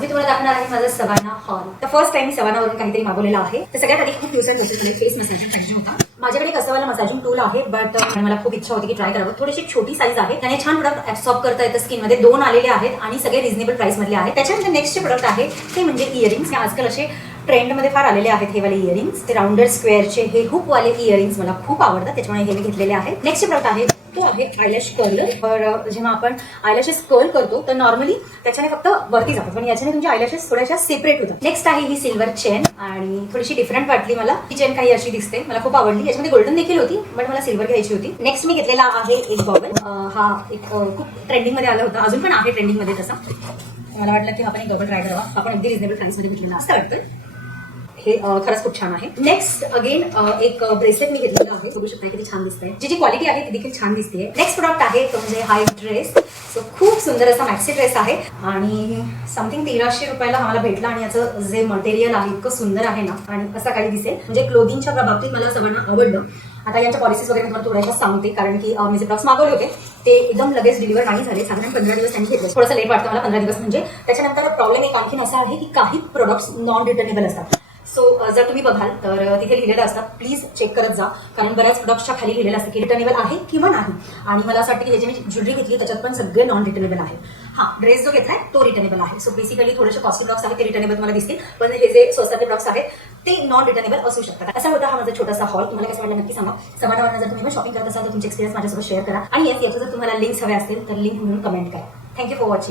मी तुम्हाला दाखवणार आहे माझा सवाना हॉल. तर फर्स्ट टाइम मी सवानावरून काहीतरी मागवलेलं आहे. तर सगळ्यात आधी खूप दिवसांपासून मला फेस मसाजर पाहिजे होता. माझ्याकडे कसंवाला मसाजिंग टूल आहे, बट मला खूप इच्छा होती की ट्राय करावं. थोडीशी छोटी साईज आहे, त्याने छान प्रोडक्ट ऍब्सॉर्ब करता येतं स्किनमध्ये. 2 आलेले आहेत आणि सगळे रिझनेबल प्राइस मधले आहेत. त्याच्यानंतर नेक्स्ट प्रोडक्ट आहे ते म्हणजे इयरिंग्स. आजकाल असे ट्रेंडमध्ये फार आलेले आहेत हे वाले इयरिंग्स. ते राऊंडेड स्क्वेअरचे हे हुकवाले इयरिंग्स मला खूप आवडतात, त्याच्यामुळे हे मी घेतलेले आहेत. नेक्स्ट प्रोडक्ट आहे तो आहे आयलॅश कर्लर. तर जेव्हा आपण आयलॅशेस कर्ल करतो तर नॉर्मली त्याच्याने फक्त वरती जातात, पण याच्याने तुमच्या आयलॅशेस थोड्याशा सेपरेट होतात. नेक्स्ट आहे ही सिल्वर चेन आणि थोडीशी डिफरंट वाटली मला. ही चेन काही अशी दिसते, मला खूप आवडली. याच्यामध्ये गोल्डन देखील होती, बट मला सिल्वर घ्यायची होती. नेक्स्ट मी घेतलेला आहे एक गॉगल. हा एक खूप ट्रेंडिंग मध्ये आला होता, अजून पण आहे ट्रेंडिंग मध्ये तसा. मला वाटलं की आपण एक गॉगल ट्राय करावा. आपण अगदी रिझनेबल प्राइस मध्ये भेटलेला असं वाटतं. हे खरंच खूप छान आहे. नेक्स्ट अगेन एक ब्रेसलेट मी घेतलेला आहे. बघू शकता किती छान दिसतंय. जी क्वालिटी आहे ती देखील छान दिसते. नेक्स्ट प्रोडक्ट आहे तो म्हणजे हा एक ड्रेस. सो खूप सुंदर असा मॅक्सी ड्रेस आहे आणि समथिंग 1300 रुपयाला आम्हाला भेटला. आणि याचं जे मटेरियल आहे इतकं सुंदर आहे ना, आणि असं काही दिसेल म्हणजे क्लोदिंगच्या बाबतीत मला सर्वांना आवडलं. आता यांच्या पॉलिसीज वगैरे तुम्हाला थोड्याशा सांगते, कारण की मी जे प्रॉडक्ट्स मागवले होते ते एकदम लगेच डिलिव्हर नाही झाले. साधारण 15 दिवस त्यांनी घेतले. थोडंसं लेट वाटतं मला 15 दिवस म्हणजे. त्याच्यानंतर प्रॉब्लेम एक आणखीन असा आहे की काही प्रोडक्ट्स नॉन रिटर्नेबल असतात. सो जर तुम्ही बघाल तर तिथे लिहिलेलं असतात, प्लीज चेक करत जा, कारण बऱ्याच प्रोडक्ट्सच्या खाली लिहिलेलं असतं की रिटर्नेबल आहे किंवा नाही. आणि मला असं वाटतं की ज्याची मी ज्वेलरी घेतली त्याच्यात पण सगळे नॉन रिटर्नेबल आहे. हा ड्रेस जो घेतलाय तो रिटर्नेबल आहे. सो बेसिकली थोडेसे कॉस्टली ब्लॉक्स आहेत ते रिटर्नेबल मला दिसतील, पण हे जे स्वस्तातले ब्लॉक्स आहेत ते नॉन रिटर्नेबल असू शकतात. असा होता हा माझा छोटासा हॉल. तुम्हाला कसं वाटलं नक्की सांगा. समाधान जर तुम्ही शॉपिंग करत असाल तर तुमचे एक्सपिरियन्स माझ्यासोबत शेअर करा. आणि याच्या जर तुम्हाला लिंक्स हवे असतील तर लिंक म्हणून कमेंट करा. Thank you for watching.